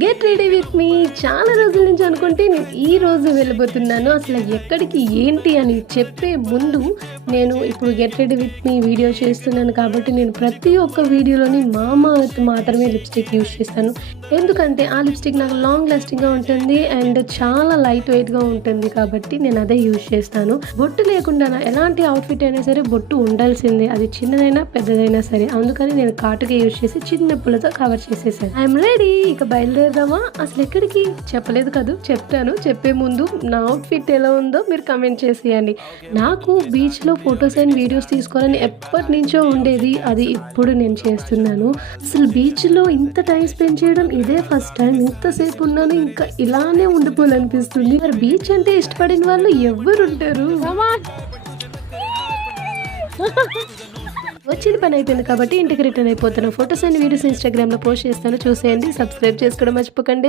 Get ready with me. చాలా రోజుల నుంచి అనుకుంటే నేను ఈ రోజు వెళ్ళబోతున్నాను. అసలు ఎక్కడికి ఏంటి అని చెప్పే ముందు నేను ఇప్పుడు get ready with me video చేస్తున్నాను కాబట్టి నేను ప్రతి ఒక్క వీడియోలోని మామా ఎర్త్ మాత్రమే లిప్స్టిక్ యూజ్ చేస్తాను. ఎందుకంటే ఆ లిప్స్టిక్ నాకు లాంగ్ లాస్టింగ్గా ఉంటుంది అండ్ చాలా లైట్ వెయిట్గా ఉంటుంది కాబట్టి నేను అదే యూజ్ చేస్తాను. బొట్టు లేకుండా ఎలాంటి అవుట్ఫిట్ అయినా సరే బొట్టు ఉండాల్సిందే, అది చిన్నదైనా పెద్దదైనా సరే. అందుకని నేను కాటుగా యూజ్ చేసి చిన్న పుల్లతో కవర్ చేసేసాను. I'm ready. ఇక బయలుదేరదామా? అసలు ఎక్కడికి చెప్పలేదు కదా, చెప్తాను. చెప్పే ముందు నా అవుట్ఫిట్ ఎలా ఉందో మీరు కమెంట్ చేసేయండి. నాకు బీచ్లో ఫొటోస్ అండ్ వీడియోస్ తీసుకోవాలని ఎప్పటి నుంచో ఉండేది, అది ఇప్పుడు నేను చేస్తున్నాను. అసలు బీచ్లో ఇంత టైం స్పెండ్ చేయడం ఇదే ఫస్ట్ టైం. ఇంతసేపు ఉన్నాను, ఇంకా ఇలానే ఉండిపోవాలనిపిస్తుంది. మరి బీచ్ అంటే ఇష్టపడిన వాళ్ళు ఎవరు ఉంటారు? వచ్చిన పని అయిపోయింది కాబట్టి ఇంటికి రిటర్న్ అయిపోతాను. ఫొటోస్ అండ్ వీడియోస్ ఇన్స్టాగ్రామ్లో పోస్ట్ చేస్తాను, చూసేయండి. సబ్స్క్రైబ్ చేసుకోవడం మర్చిపోకండి.